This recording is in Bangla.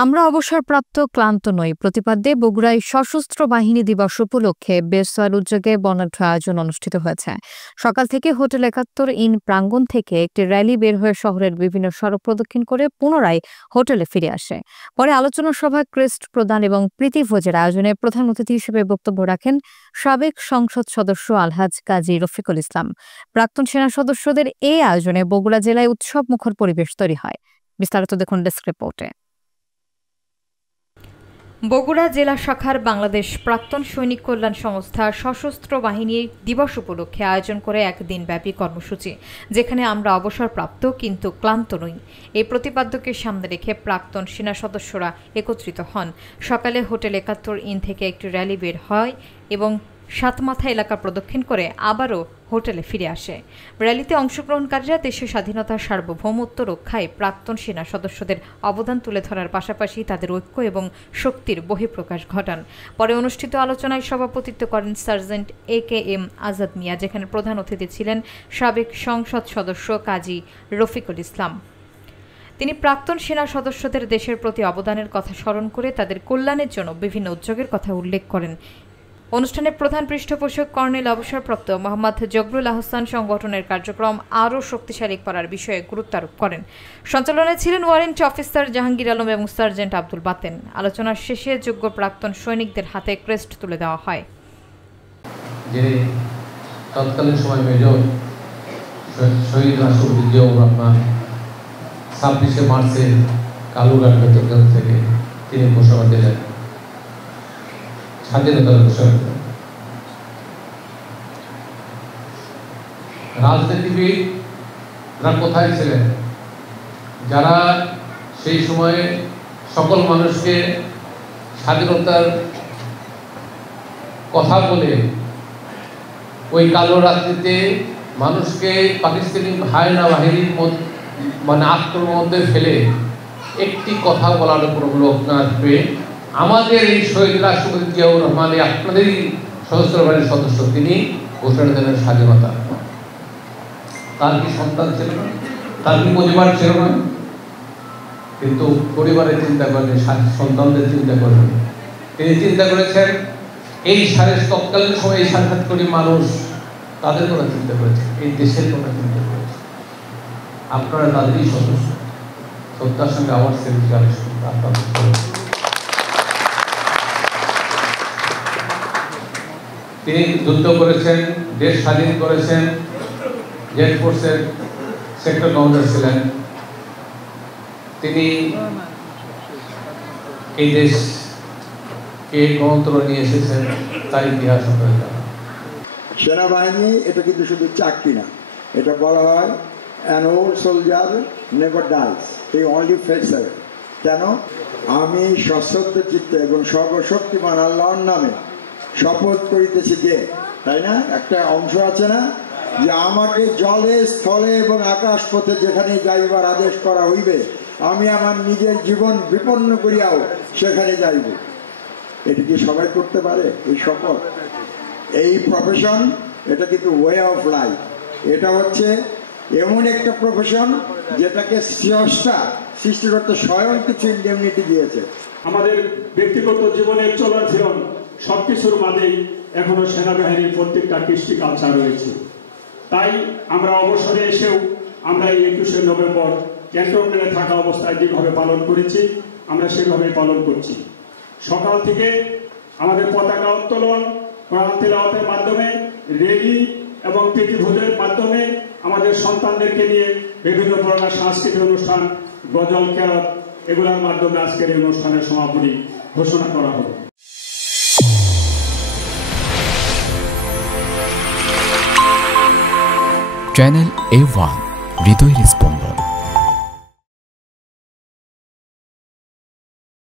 আমরা অবসরপ্রাপ্ত ক্লান্ত নই প্রতিপাদ্যে বগুড়ায় সশস্ত্র বাহিনী দিবস উপলক্ষে বেসওয়াল উদ্যোগে বর্ণাঢ্য আয়োজন অনুষ্ঠিত হয়েছে। সকাল থেকে হোটেল ৭১ ইন প্রাঙ্গণ থেকে একটি র্যালি বের হয়ে শহরের বিভিন্ন সড়ক প্রদক্ষিণ করে পুনরায় হোটেলে ফিরে আসে। পরে আলোচনা সভা, ক্রেস্ট প্রদান এবং প্রীতিভোজের আয়োজনে প্রধান অতিথি হিসেবে বক্তব্য রাখেন সাবেক সংসদ সদস্য আলহাজ কাজী রফিকুল ইসলাম। প্রাক্তন সেনা সদস্যদের এই আয়োজনে বগুড়া জেলায় উৎসবমুখর পরিবেশ তৈরি হয়। বিস্তারিত দেখুন ডেস্ক রিপোর্টে। বগুড়া জেলা শাখার বাংলাদেশ প্রাক্তন সৈনিক কল্যাণ সংস্থা সশস্ত্র বাহিনী দিবস উপলক্ষে আয়োজন করে একদিনব্যাপী কর্মসূচি, যেখানে আমরা অবসরপ্রাপ্ত কিন্তু ক্লান্ত নই। এই প্রতিপাদ্যকে সামনে রেখে প্রাক্তন সেনা সদস্যরা একত্রিত হন। সকালে হোটেল ৭১ ইন থেকে একটি র্যালি বের হয় এবং সাতমাথা এলাকা প্রদক্ষিণ করে আবারও হোটেলে ফিরে আসে। র্যালিতে অংশগ্রহণকারীরা দেশের স্বাধীনতার সার্বভৌমত্ব রক্ষায় প্রাক্তন সেনা সদস্যদের অবদান তুলে ধরার পাশাপাশি তাদের ঐক্য এবং শক্তির বহিঃপ্রকাশ ঘটান। পরে অনুষ্ঠিত আলোচনায় সভাপতিত্ব করেন সার্জেন্ট AKM আজাদ মিয়া, যেখানে প্রধান অতিথি ছিলেন সাবেক সংসদ সদস্য কাজী রফিকুল ইসলাম। তিনি প্রাক্তন সেনা সদস্যদের দেশের প্রতি অবদানের কথা স্মরণ করে তাদের কল্যাণের জন্য বিভিন্ন উদ্যোগের কথা উল্লেখ করেন। অনুষ্ঠানে প্রধান পৃষ্ঠপোষক কর্নেল অবসরপ্রাপ্ত মোহাম্মদ জবরুল আহসান সংগঠনের কার্যক্রম আরও শক্তিশালী করার বিষয়ে গুরুত্ব আরোপ করেন। সঞ্চালনায় ছিলেন ওয়ারেন্ট অফিসার জাহাঙ্গীর আলম এবং সার্জেন্ট আব্দুল বাতেন। আলোচনার শেষে যোগ্য প্রাক্তন সৈনিকদের হাতে ক্রেস্ট তুলে দেওয়া হয়। যে তৎকালীন সময় মেজর শহীদ রাষ্ট্রপতি জিয়াউর রহমান 26শে মার্চে কালুঘাট বেতারঘাট থেকে তিনি ঘোষণা দিলেন স্বাধীনতার ঘোষণা। রাজনীতিবিদরা কোথায় ছিলেন, যারা সেই সময়ে সকল মানুষকে স্বাধীনতার কথা বলে ওই কালো রাত্রিতে মানুষকে পাকিস্তানি হায়না বাহিনীর মানে আক্রমণের মধ্যে ফেলে একটি কথা বলার কোনো লোক না পেয়ে আমাদের এই শহীদ রাষ্ট্রপতি জিয়াউর রহমান, আপনাদেরই সশস্ত্র বাহিনীর সদস্য, তিনি ঘোষণা দিলেন স্বাধীনতা। তার কি সন্তান ছিল না, তার কি পরিবার ছিল না? কিন্তু পরিবারের চিন্তা করেন, সন্তানদের চিন্তা করেন। তিনি চিন্তা করেছেন এই তৎকালীন সময় এই ৭৭ কোটি মানুষ, তাদের কথা চিন্তা করেছেন, এই দেশের কথা চিন্তা করেছেন। আপনারা তাদেরই সদস্য। শ্রদ্ধার সঙ্গে আমার তিনি যুদ্ধ করেছেন, দেশ স্বাধীন করেছেন, জেড ফোর্সের সেক্টর কমান্ডার ছিলেন। তিনি এই দেশকে গণতন্ত্র নিয়ে এসেছেন, তার ইতিহাস আপনারা। সেনাবাহিনী এটা কিন্তু শুধু চাকরি না, এটা বলা হয় an old soldier never dies, he only fails away। কেন? আমি সশ্রদ্ধ চিত্তে এবং সর্বশক্তিমান আল্লাহর নামে শপথ করিতেছি যে, তাই না, একটা অংশ আছে না, যে আমাকে জলে, স্থলে এবং আকাশ পথে যেখানে যাইবার আদেশ করা হইবে, আমি আমার নিজের জীবন বিপন্ন করিয়াও সেখানে যাইব। এটি কি সবাই করতে পারে এই শপথ? এই প্রফেশন, এটা কিন্তু ওয়ে অফ লাইফ। এটা হচ্ছে এমন একটা প্রফেশন যেটাকে সৃষ্টিকর্তা স্বয়ং কিছু ইন্ডেমনিটি দিয়েছে। আমাদের ব্যক্তিগত জীবনের চলার ফিরন সবকিছুর মাঝেই এখনো সেনাবাহিনীর প্রত্যেকটা কৃষ্টি কালচার রয়েছে। তাই আমরা অবসরে এসেও আমরা এই 21শে নভেম্বর ক্যান্টনমেন্টে থাকা অবস্থায় যেভাবে পালন করেছি, আমরা সেভাবে পালন করছি। সকাল থেকে আমাদের পতাকা উত্তোলন, কোরআন তিলাওয়াতের মাধ্যমে, র্যালি এবং প্রীতিভোজের মাধ্যমে আমাদের সন্তানদেরকে নিয়ে বিভিন্ন প্রকার সাংস্কৃতিক অনুষ্ঠান, গজল, কেরাত, এগুলোর মাধ্যমে আজকের এই অনুষ্ঠানের সমাপনী ঘোষণা করা হলো। চ্যানেল A1 হৃদয় রেসপন্স।